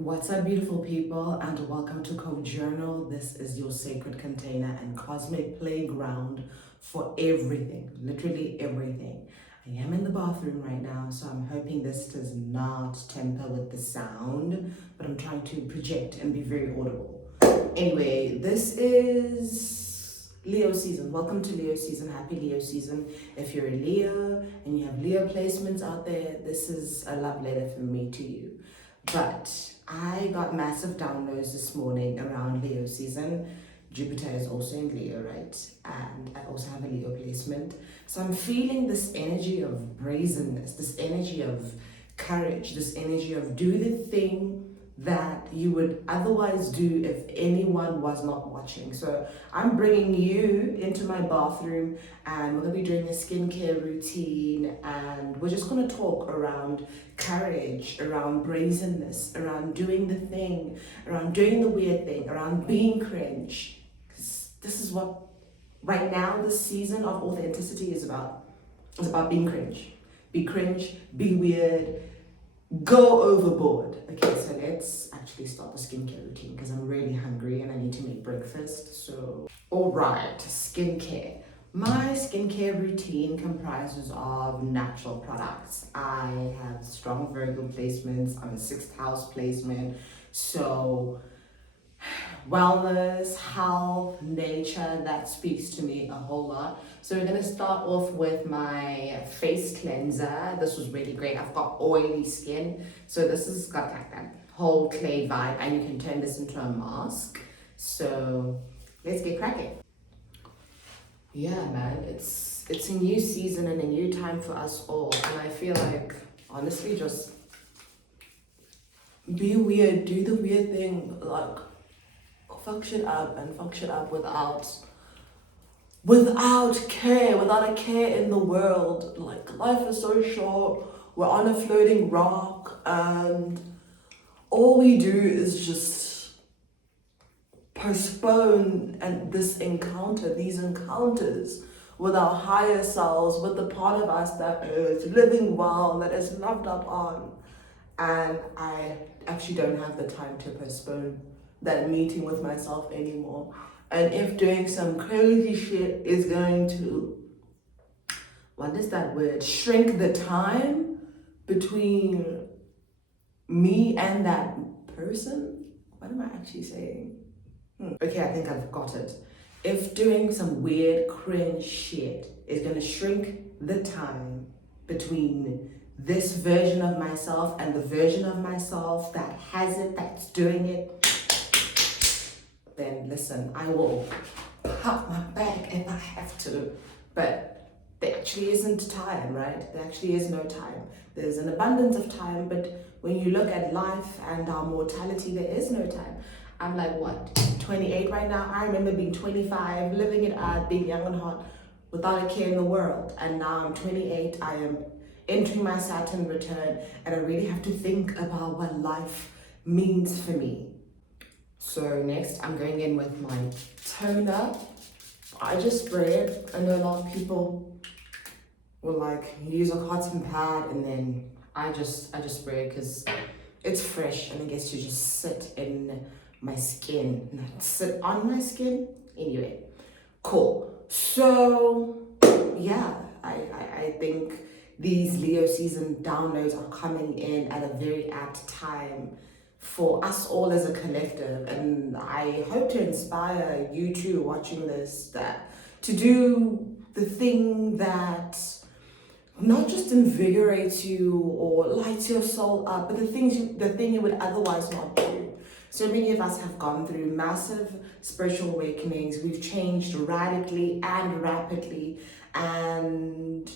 What's up, beautiful people, and welcome to Code Journal. This is your sacred container and cosmic playground for everything, literally everything. I am in the bathroom right now, so I'm hoping this does not temper with the sound, but I'm trying to project and be very audible. Anyway, this is Leo season. Welcome to Leo season. Happy Leo season. If you're a Leo and you have Leo placements out there, this is a love letter from me to you. But I got massive downloads this morning around Leo season. Jupiter is also in Leo, right? And I also have a Leo placement. So I'm feeling this energy of brazenness, this energy of courage, this energy of do the thing that you would otherwise do if anyone was not watching. So I'm bringing you into my bathroom and we're going to be doing a skincare routine, and we're just going to talk around courage, around brazenness, around doing the thing, around doing the weird thing, around being cringe. Because this is what right now this season of authenticity is about. It's about being cringe. Be cringe, be weird, go overboard. Okay, so let's actually start the skincare routine because I'm really hungry and I need to make breakfast. So, all right, skincare. My skincare routine comprises of natural products. I have strong Virgo placements. I'm a sixth house placement. So wellness, health, nature, that speaks to me a whole lot. So we're gonna start off with my face cleanser. This was really great. I've got oily skin, so this has got like that whole clay vibe, and you can turn this into a mask. So let's get cracking. Yeah, man, it's a new season and a new time for us all, and I feel like honestly just be weird, do the weird thing, like fuck shit up and fuck shit up without care, without a care in the world. Like, life is so short, we're on a floating rock, and all we do is just postpone these encounters with our higher selves, with the part of us that is living well, that is loved up on. And I actually don't have the time to postpone that meeting with myself anymore. And if doing some crazy shit is going to, what is that word? Shrink the time between me and that person? What am I actually saying? Okay, I think I've got it. If doing some weird cringe shit is gonna shrink the time between this version of myself and the version of myself that has it, that's doing it, then listen, I will pop my back if I have to. But there actually isn't time, right? There actually is no time. There's an abundance of time, but when you look at life and our mortality, there is no time. I'm like, what, 28 right now? I remember being 25, living it out, being young and hot, without a care in the world. And now I'm 28, I am entering my Saturn return, and I really have to think about what life means for me. So next, I'm going in with my toner. I just spray it. I know a lot of people will like use a cotton pad, and then I just spray it because it's fresh and it gets to just sit in my skin, not sit on my skin. Anyway, cool. So yeah, I think these Leo season downloads are coming in at a very apt time for us all as a collective, and I hope to inspire you too watching this, that to do the thing that not just invigorates you or lights your soul up, but the thing you would otherwise not do. So many of us have gone through massive spiritual awakenings. We've changed radically and rapidly, and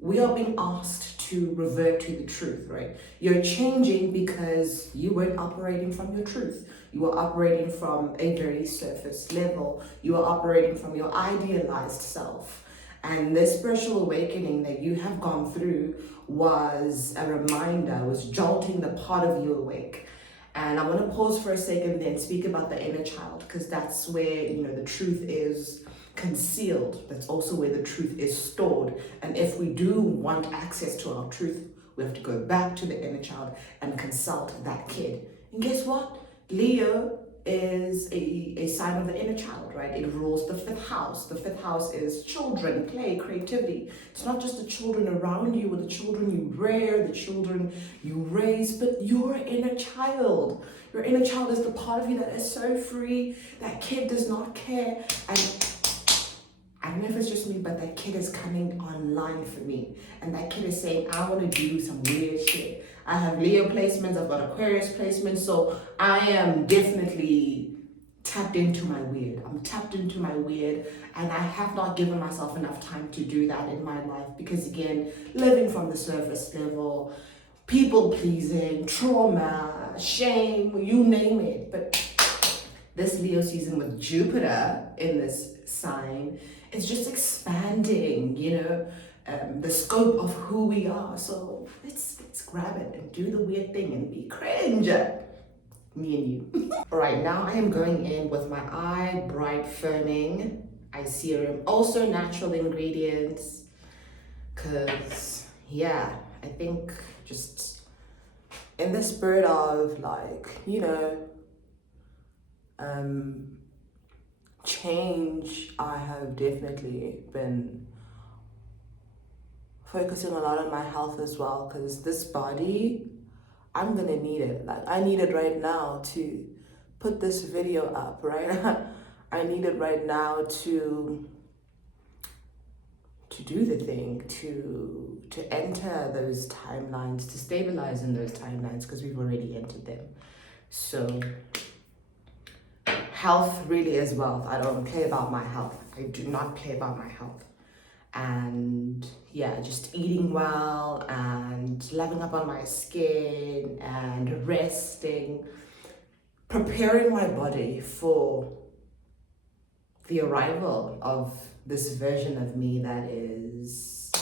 we are being asked to revert to the truth, right? You're changing because you weren't operating from your truth. You were operating from a very surface level. You are operating from your idealized self. And this spiritual awakening that you have gone through was a reminder, was jolting the part of you awake. And I want to pause for a second and then speak about the inner child, because that's where, the truth is concealed. That's also where the truth is stored. And if we do want access to our truth, we have to go back to the inner child and consult that kid And guess what? Leo is a sign of the inner child, right? It rules the fifth house. The fifth house is children, play, creativity. It's not just the children around you or the children you rear, the children you raise, but your inner child. Your inner child is the part of you that is so free. That kid does not care. And I don't know if it's just me, but that kid is coming online for me. And that kid is saying, I want to do some weird shit. I have Leo placements, I've got Aquarius placements, so I am definitely tapped into my weird. I'm tapped into my weird, and I have not given myself enough time to do that in my life because, again, living from the surface level, people pleasing, trauma, shame, you name it. But this Leo season with Jupiter in this sign is just expanding, the scope of who we are. So let's grab it and do the weird thing and be cringe. Me and you. All right, now I am going in with my eye bright firming eye serum, also natural ingredients, because I think just in the spirit of change, I have definitely been focusing a lot on my health as well, because this body, I'm gonna need it. Like, I need it right now to put this video up, right? I need it right now to do the thing, to enter those timelines, to stabilize in those timelines, because we've already entered them. So health really is wealth. I don't play about my health. I do not play about my health. And just eating well and loving up on my skin and resting, preparing my body for the arrival of this version of me that is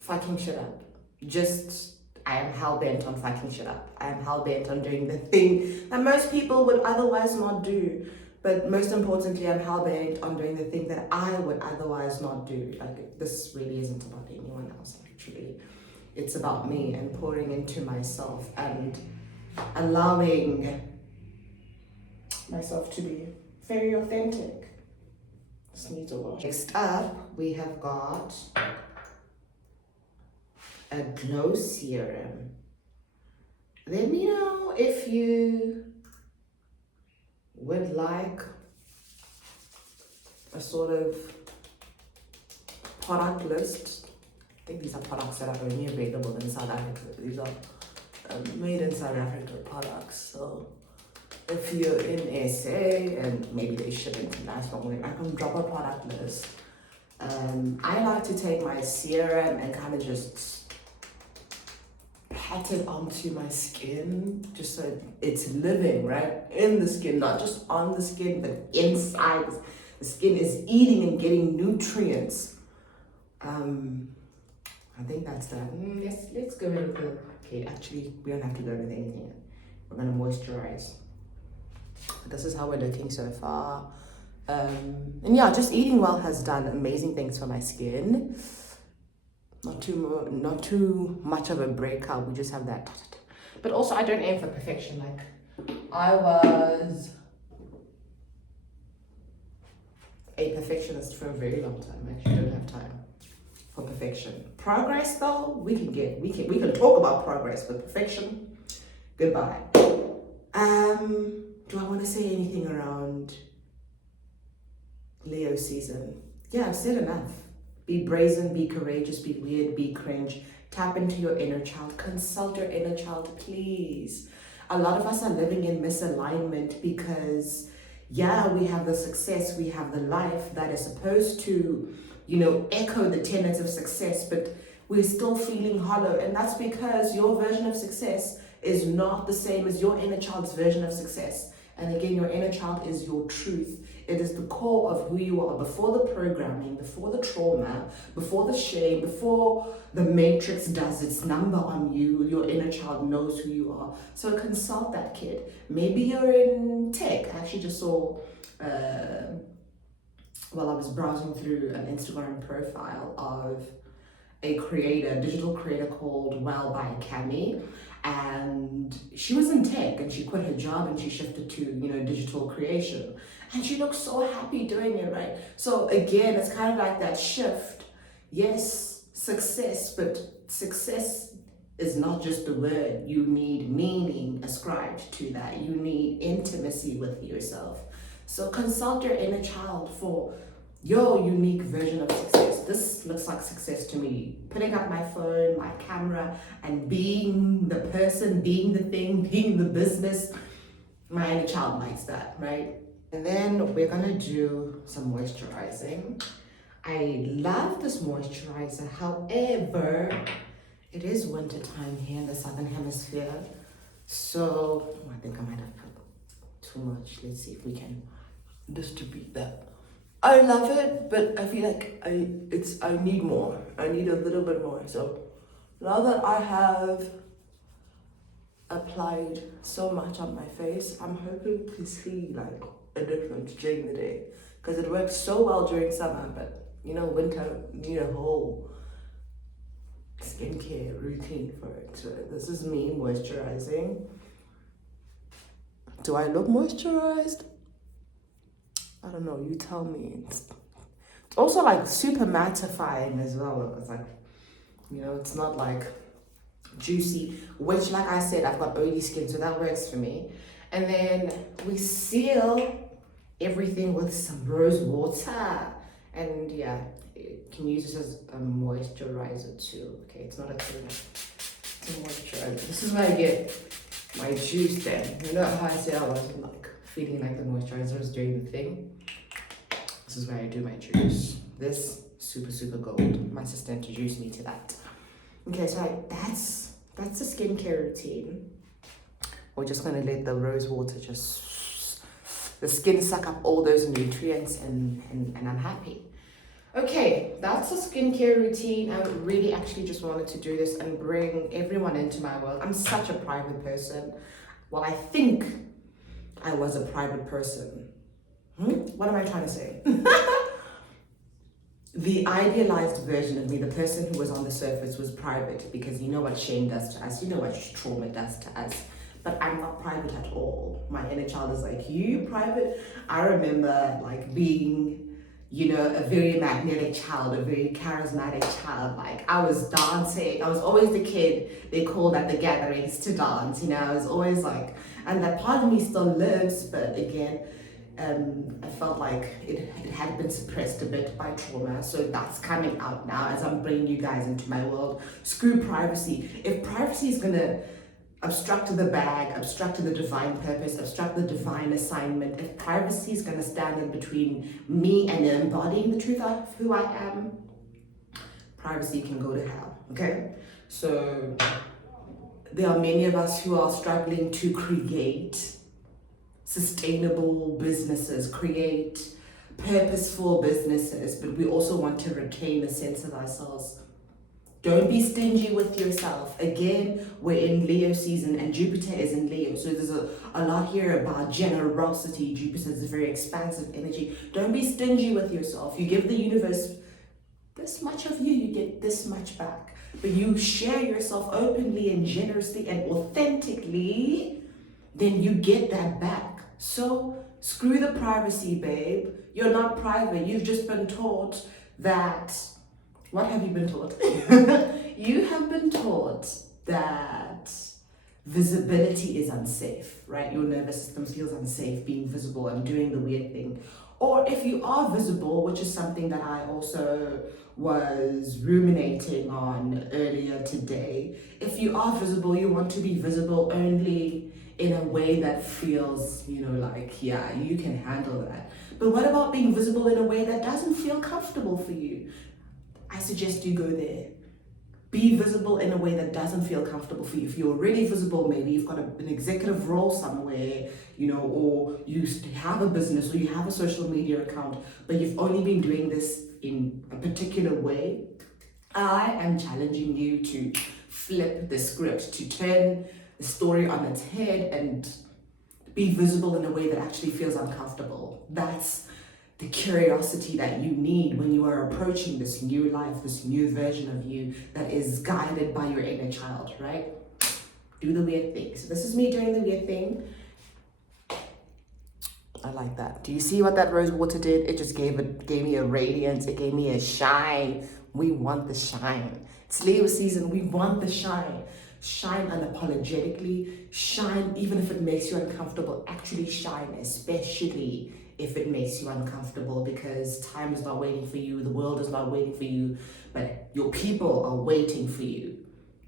fucking shit up. I am hell-bent on fucking shit up. I am hell-bent on doing the thing that most people would otherwise not do. But most importantly, I'm hell-bent on doing the thing that I would otherwise not do. Like, this really isn't about anyone else, actually. It's about me and pouring into myself and allowing myself to be very authentic. This needs a wash. Next up, we have got a glow serum. Let me know if you would like a sort of product list. I think these are products that are only available in South Africa. These are made in South Africa products. So if you're in SA and maybe they ship internationally, I can drop a product list. I like to take my serum and kind of just pat it onto my skin, just so it's living right in the skin, not just on the skin, but inside. The skin is eating and getting nutrients. I think that's that. Let's go with the. Okay, actually, we don't have to go with anything. We're gonna moisturize. This is how we're looking so far. And just eating well has done amazing things for my skin. Not too much of a breakout. We just have that. But also, I don't aim for perfection. Like, I was a perfectionist for a very long time. I actually don't have time for perfection. Progress, though, we can talk about progress, but perfection, goodbye. Do I want to say anything around Leo season? Yeah, I've said enough. Be brazen, be courageous, be weird, be cringe. Tap into your inner child. Consult your inner child, please. A lot of us are living in misalignment because, we have the success, we have the life that is supposed to, echo the tenets of success, but we're still feeling hollow. And that's because your version of success is not the same as your inner child's version of success. And again, your inner child is your truth. It is the core of who you are before the programming, before the trauma, before the shame, before the matrix does its number on you. Your inner child knows who you are. So consult that kid. Maybe you're in tech. I actually just saw, while I was browsing through an Instagram profile of a digital creator called Well by Cami. and she was in tech and she quit her job and she shifted to, you know, digital creation. And she looks so happy doing it, right? So again, it's kind of like that shift. Yes, success, but success is not just a word. You need meaning ascribed to that. You need intimacy with yourself. So consult your inner child for your unique version of success. This looks like success to me. Putting up my phone, my camera, and being the person, being the thing, being the business. My inner child likes that, right? And then we're gonna do some moisturizing. I love this moisturizer. However, it is winter time here in the southern hemisphere. So I think I might have put too much. Let's see if we can distribute that. I love it, but I feel like I need more. I need a little bit more. So now that I have applied so much on my face, I'm hoping to see like a difference during the day, because it works so well during summer, but you know, winter, you need a whole skincare routine for it. So this is me moisturizing. Do I look moisturized? I don't know, you tell me. It's also like super mattifying as well. It's like, you know, it's not like juicy, which like I said, I've got oily skin, so that works for me. And then we seal everything with some rose water. And yeah, you can use this as a moisturizer too. Okay, it's not a toner, it's a moisturizer. This is where I get my juice then. You know how I said I wasn't like feeling like the moisturizer was doing the thing? This is where I do my juice. This super gold. My sister introduced me to that. Okay, so like that's the skincare routine. We're just gonna let the rose water just the skin suck up all those nutrients and I'm happy. Okay, that's the skincare routine. I really actually just wanted to do this and bring everyone into my world. I'm such a private person. Well, I think I was a private person. What am I trying to say? The idealized version of me, the person who was on the surface, was private, because you know what shame does to us, you know what trauma does to us. But I'm not private at all. My inner child is like, you private? I remember like being, you know, a very magnetic child, a very charismatic child. Like I was dancing. I was always the kid they called at the gatherings to dance. You know, I was always like, and that part of me still lives, but again, I felt like it had been suppressed a bit by trauma. So that's coming out now as I'm bringing you guys into my world. Screw privacy. If privacy is gonna obstruct the bag, obstruct the divine purpose, obstruct the divine assignment, if privacy is going to stand in between me and embodying the truth of who I am, privacy can go to hell, okay? So there are many of us who are struggling to create sustainable businesses, create purposeful businesses, but we also want to retain a sense of ourselves. Don't be stingy with yourself. Again, we're in Leo season and Jupiter is in Leo. So there's a lot here about generosity. Jupiter is a very expansive energy. Don't be stingy with yourself. You give the universe this much of you, you get this much back. But you share yourself openly and generously and authentically, then you get that back. So screw the privacy, babe. You're not private. You've just been taught that. What have you been taught? You have been taught that visibility is unsafe, right? Your nervous system feels unsafe being visible and doing the weird thing. Or if you are visible, which is something that I also was ruminating on earlier today, if you are visible, you want to be visible only in a way that feels, you know, like, yeah, you can handle that. But what about being visible in a way that doesn't feel comfortable for you? I suggest you go there. Be visible in a way that doesn't feel comfortable for you. If you're already visible, maybe you've got an executive role somewhere, you know, or you have a business or you have a social media account, but you've only been doing this in a particular way. I am challenging you to flip the script, to turn the story on its head and be visible in a way that actually feels uncomfortable. That's the curiosity that you need when you are approaching this new life, this new version of you that is guided by your inner child, right? Do the weird thing. So this is me doing the weird thing. I like that. Do you see what that rose water did? It just gave me a radiance. It gave me a shine. We want the shine. It's Leo season. We want the shine. Shine unapologetically. Shine even if it makes you uncomfortable. Actually shine, especially if it makes you uncomfortable, because time is not waiting for you. The world is not waiting for you, but your people are waiting for you.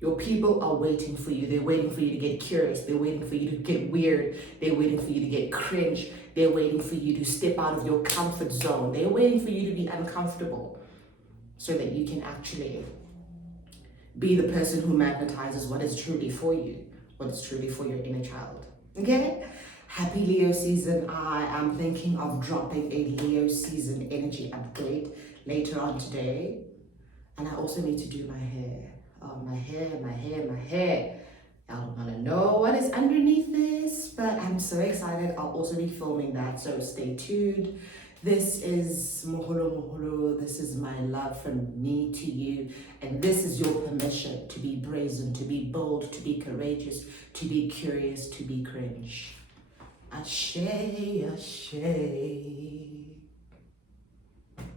Your people are waiting for you. They're waiting for you to get curious. They're waiting for you to get weird. They're waiting for you to get cringe. They're waiting for you to step out of your comfort zone. They're waiting for you to be uncomfortable so that you can actually be the person who magnetizes what is truly for you, what is truly for your inner child. Okay? Happy Leo season. I am thinking of dropping a Leo season energy update later on today. And I also need to do my hair. Oh, my hair. I don't want to know what is underneath this, but I'm so excited. I'll also be filming that, so stay tuned. This is Moholo. This is my love from me to you. And this is your permission to be brazen, to be bold, to be courageous, to be curious, to be cringe. Ashe, ashe.